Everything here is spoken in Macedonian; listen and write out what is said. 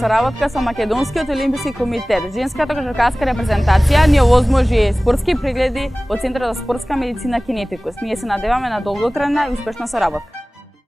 Соработка со Македонскиот олимписки комитет, женската кошаркарска репрезентација ни овозможи спортски прегледи од Центарот за спортска медицина Кинетикус. Ние се надеваме на долготрајна и успешна соработка.